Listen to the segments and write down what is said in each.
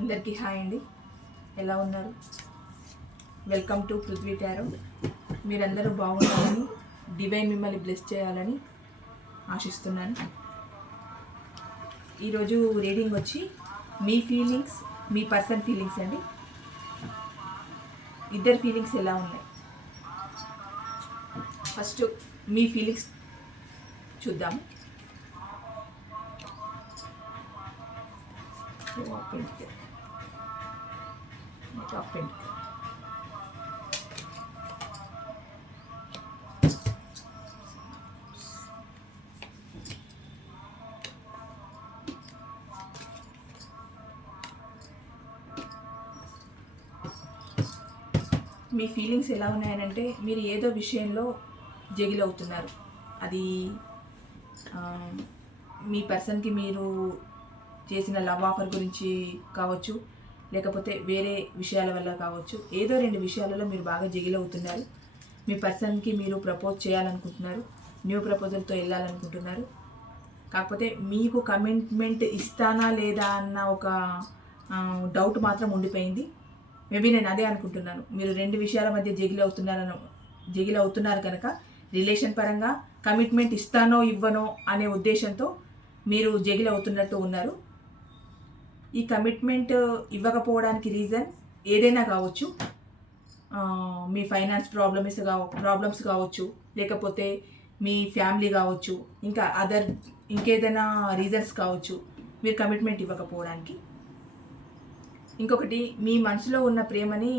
అందరికీ హాయ్ అండి. ఎలా ఉన్నారు? Welcome to Prithvi tarot. మీరందరూ బాగుండాలని, డివైన్ మిమ్మల్ని బ్లెస్ చేయాలని ఆశిస్తున్నాను. ఈరోజు రీడింగ్ వచ్చి మీ ఫీలింగ్స్, మీ పర్సన్ ఫీలింగ్స్ అండి. ఇద్దరు ఫీలింగ్స్ ఎలా ఉన్నాయి? ఫస్ట్ మీ ఫీలింగ్స్ చూద్దాము. మీ ఫీలింగ్స్ ఎలా ఉన్నాయనంటే, మీరు ఏదో విషయంలో జగిల్ అవుతున్నారు. అది మీ పర్సన్కి మీరు చేసిన లవ్ ఆఫర్ గురించి కావచ్చు, లేకపోతే వేరే విషయాల వల్ల కావచ్చు. ఏదో రెండు విషయాలలో మీరు బాగా జగిల్ అవుతున్నారు. మీ పర్సన్కి మీరు ప్రపోజ్ చేయాలనుకుంటున్నారు, న్యూ ప్రపోజల్తో వెళ్ళాలనుకుంటున్నారు. కాకపోతే మీకు కమిట్మెంట్ ఇస్తానా లేదా అన్న ఒక డౌట్ మాత్రం ఉండిపోయింది. మేబీ నేను అదే అనుకుంటున్నాను. మీరు రెండు విషయాల మధ్య జగిల్ అవుతున్నారు కనుక రిలేషన్ పరంగా కమిట్మెంట్ ఇస్తానో ఇవ్వనో అనే ఉద్దేశంతో మీరు జగిల్ అవుతున్నట్టు ఉన్నారు. ఈ కమిట్మెంట్ ఇవ్వకపోవడానికి రీజన్ ఏదైనా కావచ్చు. మీ ఫైనాన్స్ ప్రాబ్లమ్స్ కావచ్చు, లేకపోతే మీ ఫ్యామిలీ కావచ్చు, ఇంకా ఇంకేదైనా రీజన్స్ కావచ్చు మీరు కమిట్మెంట్ ఇవ్వకపోవడానికి. ఇంకొకటి, మీ మనసులో ఉన్న ప్రేమని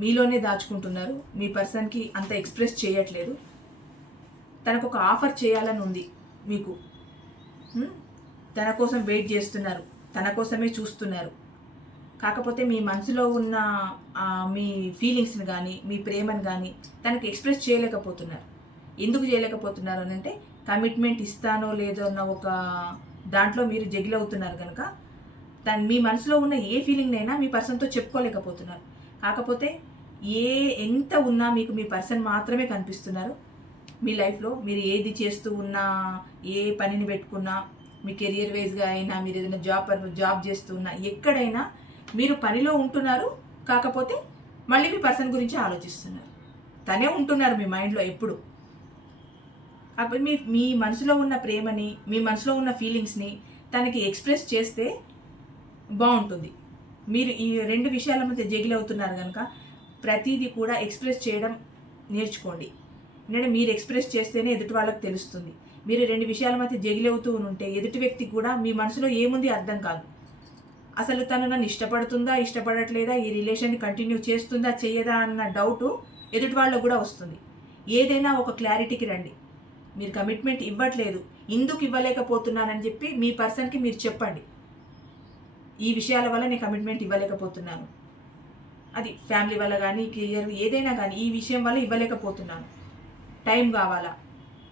మీలోనే దాచుకుంటున్నారు. మీ పర్సన్కి అంత ఎక్స్ప్రెస్ చేయట్లేదు. తనకు ఒక ఆఫర్ చేయాలని ఉంది మీకు. తన కోసం వెయిట్ చేస్తున్నారు, తన కోసమే చూస్తున్నారు. కాకపోతే మీ మనసులో ఉన్న మీ ఫీలింగ్స్ని కానీ, మీ ప్రేమను కానీ తనకు ఎక్స్ప్రెస్ చేయలేకపోతున్నారు. ఎందుకు చేయలేకపోతున్నారు అని అంటే, కమిట్మెంట్ ఇస్తానో లేదో అన్న ఒక దాంట్లో మీరు జగిల్ అవుతున్నారు కనుక మీ మనసులో ఉన్న ఏ ఫీలింగ్నైనా మీ పర్సన్తో చెప్పుకోలేకపోతున్నారు. కాకపోతే ఎంత ఉన్నా మీకు మీ పర్సన్ మాత్రమే కనిపిస్తున్నారు. మీ లైఫ్లో మీరు ఏది చేస్తూ ఉన్నా, ఏ పనిని పెట్టుకున్నా, మీ కెరియర్ వైజ్గా అయినా, మీరు ఏదైనా జాబ్ చేస్తూ ఉన్నా, ఎక్కడైనా మీరు పనిలో ఉంటున్నారు. కాకపోతే మళ్ళీ మీ పర్సన్ గురించి ఆలోచిస్తున్నారు. తనే ఉంటున్నారు మీ మైండ్లో ఎప్పుడు. కాకపోతే మీ మనసులో ఉన్న ప్రేమని, మీ మనసులో ఉన్న ఫీలింగ్స్ని తనకి ఎక్స్ప్రెస్ చేస్తే బాగుంటుంది. మీరు ఈ రెండు విషయాల మధ్య జగిల్ అవుతున్నారు కనుక ప్రతిదీ కూడా ఎక్స్ప్రెస్ చేయడం నేర్చుకోండి. ఎందుకంటే మీరు ఎక్స్ప్రెస్ చేస్తేనే ఎదుటి వాళ్ళకి తెలుస్తుంది. మీరు రెండు విషయాల మధ్య జగిల్ అవుతూ ఉంటే ఎదుటి వ్యక్తికి కూడా మీ మనసులో ఏముంది అర్థం కాదు. అసలు తను నన్ను ఇష్టపడుతుందా, ఇష్టపడట్లేదా, ఈ రిలేషన్ని కంటిన్యూ చేస్తుందా, చేయదా అన్న డౌటు ఎదుటి వాళ్ళకు కూడా వస్తుంది. ఏదైనా ఒక క్లారిటీకి రండి. మీరు కమిట్మెంట్ ఇవ్వట్లేదు, ఎందుకు ఇవ్వలేకపోతున్నానని చెప్పి మీ పర్సన్కి మీరు చెప్పండి. ఈ విషయాల వల్ల నేను కమిట్మెంట్ ఇవ్వలేకపోతున్నాను, అది ఫ్యామిలీ వల్ల కానీ, కెరియర్ ఏదైనా కానీ, ఈ విషయం వల్ల ఇవ్వలేకపోతున్నాను, టైం కావాలా,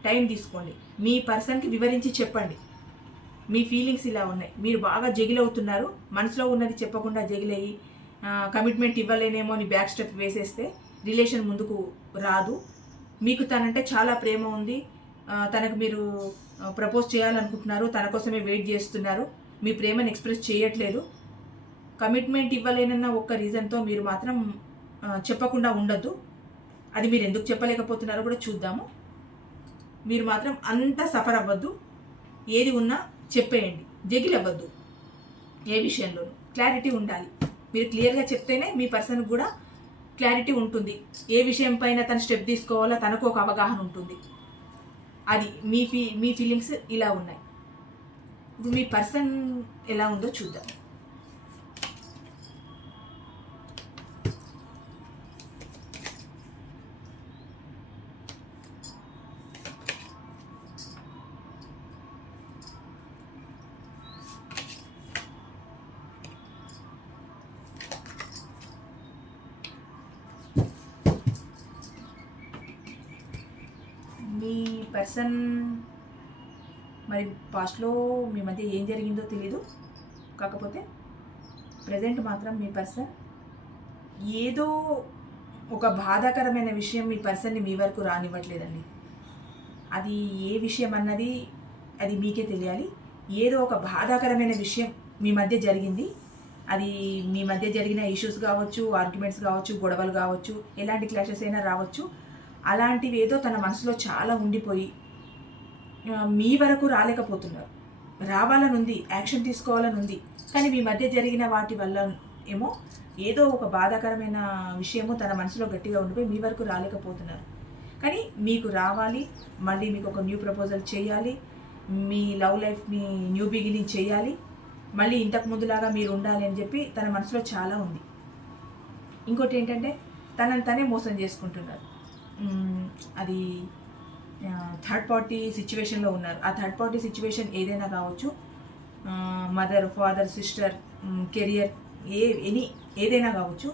టైం తీసుకోండి. మీ పర్సన్కి వివరించి చెప్పండి. మీ ఫీలింగ్స్ ఇలా ఉన్నాయి, మీరు బాగా జగిల్ అవుతున్నారు. మనసులో ఉన్నది చెప్పకుండా జగిల్ అయ్యి కమిట్మెంట్ ఇవ్వలేనేమో అని బ్యాక్ స్టెప్ వేసేస్తే రిలేషన్ ముందుకు రాదు. మీకు తనంటే చాలా ప్రేమ ఉంది, తనకు మీరు ప్రపోజ్ చేయాలనుకుంటున్నారు, తన కోసమే వెయిట్ చేస్తున్నారు. మీ ప్రేమను ఎక్స్ప్రెస్ చేయట్లేదు. కమిట్మెంట్ ఇవ్వలేనన్న ఒక్క రీజన్తో మీరు మాత్రం చెప్పకుండా ఉండద్దు. అది మీరు ఎందుకు చెప్పలేకపోతున్నారో కూడా చూద్దాము. మీరు మాత్రం అంత సఫర్ అవ్వద్దు. ఏది ఉన్నా చెప్పేయండి, జగిల్ అవ్వద్దు. ఏ విషయంలోనూ క్లారిటీ ఉండాలి. మీరు క్లియర్గా చెప్తేనే మీ పర్సన్కి కూడా క్లారిటీ ఉంటుంది. ఏ విషయం పైన తను స్టెప్ తీసుకోవాలో తనకు ఒక అవగాహన ఉంటుంది. అది మీ ఫీలింగ్స్ ఇలా ఉన్నాయి. ఇప్పుడు మీ పర్సన్ ఎలా ఉందో చూద్దాం. మీ పర్సన్ మరి పాస్ట్లో మీ మధ్య ఏం జరిగిందో తెలీదు. కాకపోతే ప్రజెంట్ మాత్రం మీ పర్సన్ ఏదో ఒక బాధాకరమైన విషయం మీ పర్సన్ని మీ వరకు రానివ్వట్లేదండి. అది ఏ విషయం అన్నది అది మీకే తెలియాలి. ఏదో ఒక బాధాకరమైన విషయం మీ మధ్య జరిగింది. అది మీ మధ్య జరిగిన ఇష్యూస్ కావచ్చు, ఆర్గ్యుమెంట్స్ కావచ్చు, గొడవలు కావచ్చు, ఎలాంటి క్లాషెస్ అయినా రావచ్చు. అలాంటివి ఏదో తన మనసులో చాలా ఉండిపోయి మీ వరకు రాలేకపోతున్నారు. రావాలని ఉంది, యాక్షన్ తీసుకోవాలని ఉంది, కానీ మీ మధ్య జరిగిన వాటి వల్ల ఏమో ఏదో ఒక బాధాకరమైన విషయము తన మనసులో గట్టిగా ఉండిపోయి మీ వరకు రాలేకపోతున్నారు. కానీ మీకు రావాలి, మళ్ళీ మీకు ఒక న్యూ ప్రపోజల్ చేయాలి, మీ లవ్ లైఫ్ని న్యూ బిగినింగ్ చేయాలి, మళ్ళీ ఇంతకు ముందులాగా మీరు ఉండాలి అని చెప్పి తన మనసులో చాలా ఉంది. ఇంకోటి ఏంటంటే తనని తనే మోసం చేసుకుంటున్నారు. అది థర్డ్ పార్టీ సిచ్యువేషన్లో ఉన్నారు. ఆ థర్డ్ పార్టీ సిచ్యువేషన్ ఏదైనా కావచ్చు, మదర్, ఫాదర్, సిస్టర్, కెరియర్, ఏదైనా కావచ్చు.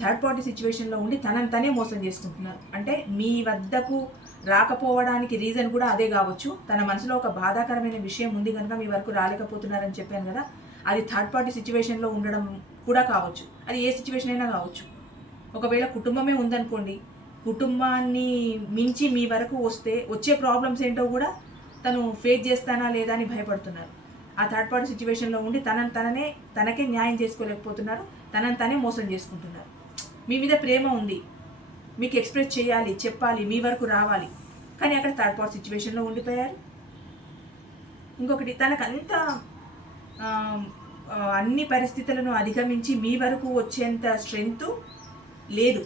థర్డ్ పార్టీ సిచ్యువేషన్లో ఉండి తనని తనే మోసం చేసుకుంటున్నారు. అంటే మీ వద్దకు రాకపోవడానికి రీజన్ కూడా అదే కావచ్చు. తన మనసులో ఒక బాధాకరమైన విషయం ఉంది కనుక మీ వరకు రాలేకపోతున్నారని చెప్పాను కదా, అది థర్డ్ పార్టీ సిచ్యువేషన్లో ఉండడం కూడా కావచ్చు. అది ఏ సిచ్యువేషన్ అయినా కావచ్చు. ఒకవేళ కుటుంబమే ఉందనుకోండి, కుటుంబాన్ని మించి మీ వరకు వచ్చే ప్రాబ్లమ్స్ ఏంటో కూడా తను ఫేస్ చేస్తానా లేదా అని భయపడుతున్నారు. ఆ థర్డ్ పార్టీ సిచ్యువేషన్లో ఉండి తనకే న్యాయం చేసుకోలేకపోతున్నారు, తనని తనే మోసం చేసుకుంటున్నారు. మీ మీద ప్రేమ ఉంది, మీకు ఎక్స్ప్రెస్ చేయాలి, చెప్పాలి, మీ వరకు రావాలి, కానీ అక్కడ థర్డ్ పార్టీ సిచ్యువేషన్లో ఉండిపోయారు. ఇంకొకటి, తనకంత అన్ని పరిస్థితులను అధిగమించి మీ వరకు వచ్చేంత స్ట్రెంగ్త్ లేదు.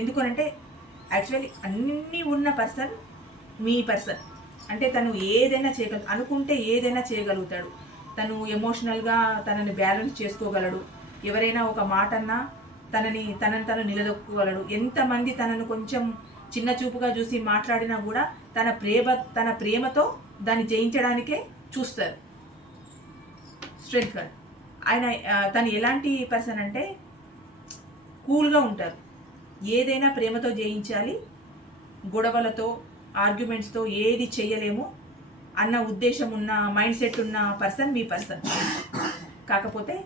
ఎందుకనంటే యాక్చువల్లీ అన్నీ ఉన్న పర్సన్ మీ పర్సన్. అంటే తను ఏదైనా అనుకుంటే ఏదైనా చేయగలుగుతాడు. తను ఎమోషనల్గా తనని బ్యాలెన్స్ చేసుకోగలడు. ఎవరైనా ఒక మాట అన్నా తనని తను నిలదొక్కగలడు. ఎంతమంది తనను కొంచెం చిన్న చూపుగా చూసి మాట్లాడినా కూడా తన ప్రేమతో దాన్ని జయించడానికే చూస్తారు. Strength card. తను ఎలాంటి పర్సన్ అంటే కూల్గా ఉంటారు. ఏదైనా ప్రేమతో జయించాలి, గొడవలతో, ఆర్గ్యుమెంట్స్తో ఏది చెయ్యలేము అన్న ఉద్దేశం ఉన్న, మైండ్ సెట్ ఉన్న పర్సన్ మీ పర్సన్. కాకపోతే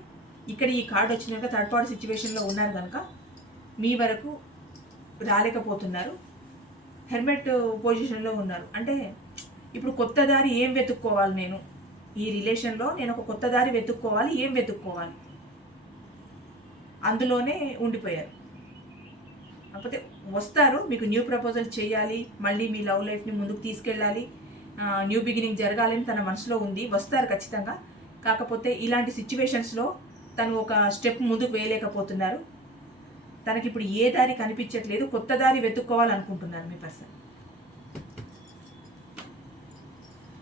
ఇక్కడ ఈ కార్డు వచ్చినాక థర్డ్ పార్టీ సిచ్యువేషన్లో ఉన్నారు కనుక మీ వరకు రాలేకపోతున్నారు. హెర్మెట్ పొజిషన్లో ఉన్నారు. అంటే ఇప్పుడు కొత్త దారి ఏం వెతుక్కోవాలి, నేను ఈ రిలేషన్లో నేను ఒక కొత్త దారి వెతుక్కోవాలి, ఏం వెతుక్కోవాలి, అందులోనే ఉండిపోయారు. కాకపోతే వస్తారు, మీకు న్యూ ప్రపోజల్ చేయాలి, మళ్ళీ మీ లవ్ లైఫ్ని ముందుకు తీసుకెళ్ళాలి, న్యూ బిగినింగ్ జరగాలని తన మనసులో ఉంది. వస్తారు ఖచ్చితంగా. కాకపోతే ఇలాంటి సిచ్యువేషన్స్లో తను ఒక స్టెప్ ముందుకు వేయలేకపోతున్నారు. తనకి ఇప్పుడు ఏ దారి కనిపించట్లేదు, కొత్త దారి వెతుక్కోవాలనుకుంటున్నారు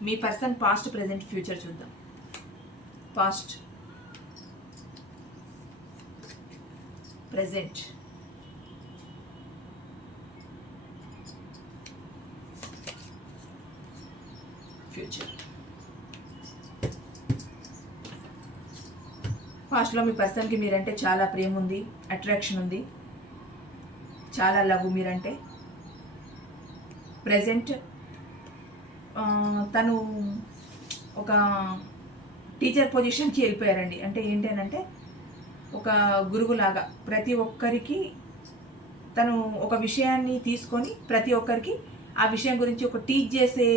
మీ పర్సన్ పాస్ట్, ప్రెజెంట్, ఫ్యూచర్ చూద్దాం. Past, present, future. పాస్ట్లో మీ పర్సన్కి మీరంటే చాలా ప్రేమ ఉంది, అట్రాక్షన్ ఉంది, చాలా లవ్ మీరంటే. ప్రెజెంట్ తను ఒక టీచర్ పొజిషన్కి వెళ్ళిపోయారండి. అంటే ఏంటంటే ఒక గురువులాగా ప్రతి ఒక్కరికి తను ఒక విషయాన్ని తీసుకొని ప్రతి ఒక్కరికి ఆ విషయం గురించి ఒక టీచ్ చేసే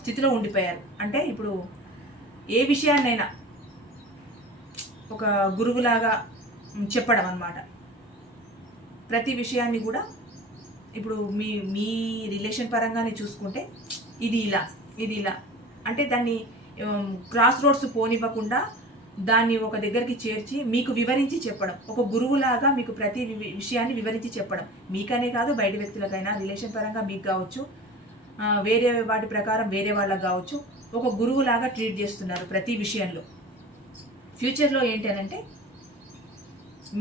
స్థితిలో ఉండిపోయారు. అంటే ఇప్పుడు ఏ విషయాన్నైనా ఒక గురువులాగా చెప్పడం అన్నమాట. ప్రతి విషయాన్ని కూడా ఇప్పుడు మీ రిలేషన్ పరంగానే చూసుకుంటే ఇది ఇలా అంటే దాన్ని క్రాస్ రోడ్స్ పోనివ్వకుండా దాన్ని ఒక దగ్గరికి చేర్చి మీకు వివరించి చెప్పడం, ఒక గురువులాగా మీకు ప్రతి విషయాన్ని వివరించి చెప్పడం. మీకనే కాదు, బయట వ్యక్తులకైనా, రిలేషన్ పరంగా మీకు కావచ్చు, వేరే వాటి ప్రకారం వేరే వాళ్ళకి కావచ్చు, ఒక గురువులాగా ట్రీట్ చేస్తున్నారు ప్రతి విషయంలో. ఫ్యూచర్లో ఏంటంటే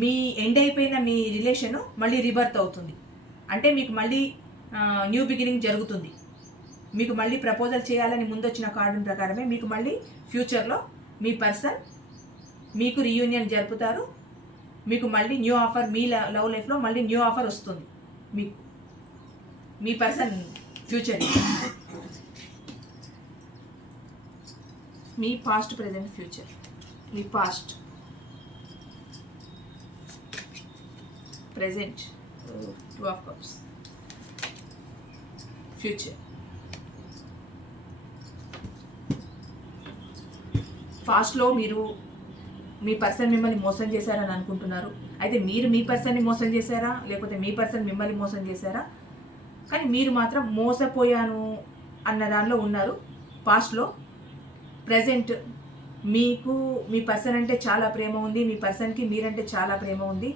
మీ ఎండ్ అయిపోయిన మీ రిలేషను మళ్ళీ రిబర్త్ అవుతుంది. అంటే మీకు మళ్ళీ న్యూ బిగినింగ్ జరుగుతుంది. మీకు మళ్ళీ ప్రపోజల్ చేయాలని ముందొచ్చిన కార్డు ప్రకారమే మీకు మళ్ళీ ఫ్యూచర్లో మీ పర్సన్ మీకు రీయూనియన్ జరుపుతారు. మీకు మళ్ళీ న్యూ ఆఫర్, మీ లవ్ లైఫ్లో మళ్ళీ న్యూ ఆఫర్ వస్తుంది మీకు, మీ పర్సన్ ఫ్యూచర్. మీ పాస్ట్, ప్రెజెంట్, ఫ్యూచర్. మీ past, present, 2 of Cups, future. పాస్ట్లో మీరు మీ పర్సన్ మిమ్మల్ని మోసం చేశారని అనుకుంటున్నారు. అయితే మీరు మీ పర్సన్ని మోసం చేశారా, లేకపోతే మీ పర్సన్ మిమ్మల్ని మోసం చేశారా? కానీ మీరు మాత్రం మోసపోయాను అన్న దానిలో ఉన్నారు పాస్ట్లో. ప్రజెంట్ మీకు మీ పర్సన్ అంటే చాలా ప్రేమ ఉంది, మీ పర్సన్కి మీరంటే చాలా ప్రేమ ఉంది.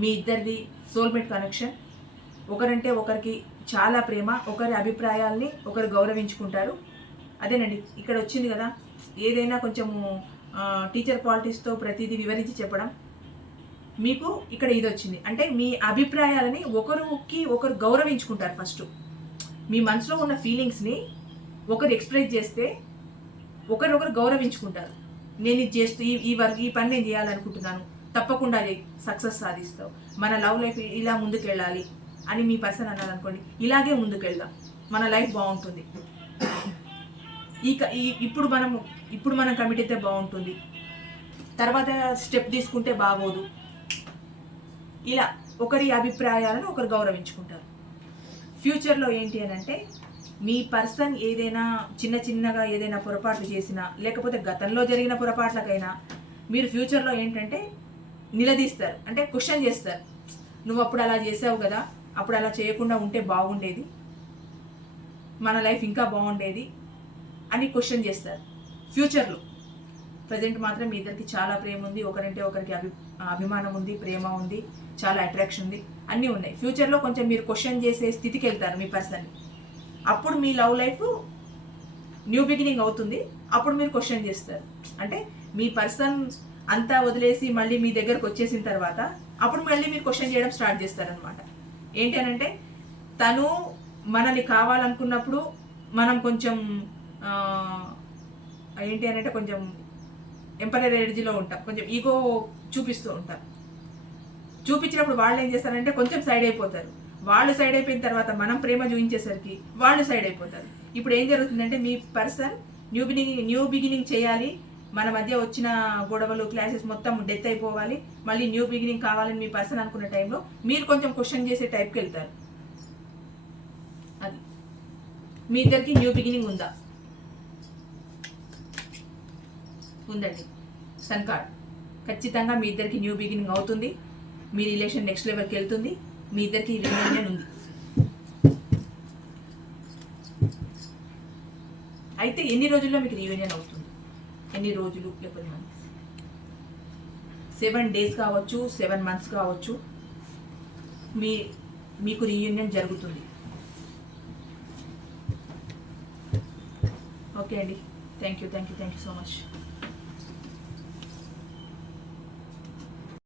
మీ ఇద్దరిది సోల్మేట్ కనెక్షన్. ఒకరంటే ఒకరికి చాలా ప్రేమ, ఒకరి అభిప్రాయాల్ని ఒకరు గౌరవించుకుంటారు. అదేనండి ఇక్కడ వచ్చింది కదా, ఏదైనా కొంచెము టీచర్ క్వాలిటీస్తో ప్రతిదీ వివరించి చెప్పడం. మీకు ఇక్కడ ఇది వచ్చింది అంటే మీ అభిప్రాయాలని ఒకరికి ఒకరు గౌరవించుకుంటారు. ఫస్ట్ మీ మనసులో ఉన్న ఫీలింగ్స్ని ఒకరు ఎక్స్ప్రెస్ చేస్తే ఒకరొకరు గౌరవించుకుంటారు. నేను ఇది చేస్తూ ఈ పని నేను చేయాలనుకుంటున్నాను, తప్పకుండా సక్సెస్ సాధిస్తావు, మన లవ్ లైఫ్ ఇలా ముందుకెళ్ళాలి అని మీ పర్సన్ అన్నారనుకోండి, ఇలాగే ముందుకెళ్దాం, మన లైఫ్ బాగుంటుంది, ఇప్పుడు మనం కమిట్ అయితే బాగుంటుంది, తర్వాత స్టెప్ తీసుకుంటే బాగోదు, ఇలా ఒకరి అభిప్రాయాలను ఒకరు గౌరవించుకుంటారు. ఫ్యూచర్లో ఏంటి అని అంటే మీ పర్సన్ ఏదైనా చిన్నగా ఏదైనా పొరపాట్లు చేసినా, లేకపోతే గతంలో జరిగిన పొరపాట్లకైనా మీరు ఫ్యూచర్లో ఏంటంటే నిలదీస్తారు, అంటే క్వశ్చన్ చేస్తారు. నువ్వు అప్పుడు అలా చేసావు కదా, అప్పుడు అలా చేయకుండా ఉంటే బాగుండేది, మన లైఫ్ ఇంకా బాగుండేది అని క్వశ్చన్ చేస్తారు ఫ్యూచర్లో. ప్రజెంట్ మాత్రం మీ ఇద్దరికి చాలా ప్రేమ ఉంది, ఒకరంటే ఒకరికి అభిమానం ఉంది, ప్రేమ ఉంది, చాలా అట్రాక్షన్ ఉంది, అన్నీ ఉన్నాయి. ఫ్యూచర్లో కొంచెం మీరు క్వశ్చన్ చేసే స్థితికి వెళ్తారు మీ పర్సన్ని. అప్పుడు మీ లవ్ లైఫ్ న్యూ బిగినింగ్ అవుతుంది. అప్పుడు మీరు క్వశ్చన్ చేస్తారు, అంటే మీ పర్సన్ అంతా వదిలేసి మళ్ళీ మీ దగ్గరకు వచ్చేసిన తర్వాత అప్పుడు మళ్ళీ మీరు క్వశ్చన్ చేయడం స్టార్ట్ చేస్తారనమాట. ఏంటి అని అంటే తను మనల్ని కావాలనుకున్నప్పుడు మనం కొంచెం ఏంటి అని అంటే కొంచెం ఎంపరర్ ఎనర్జీలో ఉంటాం, కొంచెం ఈగో చూపిస్తూ ఉంటాం. చూపించినప్పుడు వాళ్ళు ఏం చేస్తారంటే కొంచెం సైడ్ అయిపోతారు. వాళ్ళు సైడ్ అయిపోయిన తర్వాత మనం ప్రేమ చూపించేసరికి వాళ్ళు సైడ్ అయిపోతారు. ఇప్పుడు ఏం జరుగుతుందంటే మీ పర్సన్ న్యూ బిగినింగ్ చేయాలి, మన మధ్య వచ్చిన గొడవలు క్లాసెస్ మొత్తం డెత్ అయిపోవాలి, మళ్ళీ న్యూ బిగినింగ్ కావాలని మీ పర్సన్ అనుకున్న టైంలో మీరు కొంచెం క్వశ్చన్ చేసే టైప్కి వెళ్తారు. అది మీ ఇద్దరికి న్యూ బిగినింగ్ ఉందండి. సన్ కార్డ్ ఖచ్చితంగా మీ ఇద్దరికి న్యూ బిగినింగ్ అవుతుంది, మీ రిలేషన్ నెక్స్ట్ లెవెల్కి వెళ్తుంది, మీ ఇద్దరికి రియూనియన్ ఉంది. అయితే ఎన్ని రోజుల్లో మీకు రియూనియన్ అవుతుంది? ఎన్ని రోజులు, లేకపోతే మంత్స్, 7 days కావచ్చు, 7 months కావచ్చు, మీకు రియూనియన్ జరుగుతుంది. ఓకే అండి, థ్యాంక్ యూ సో మచ్.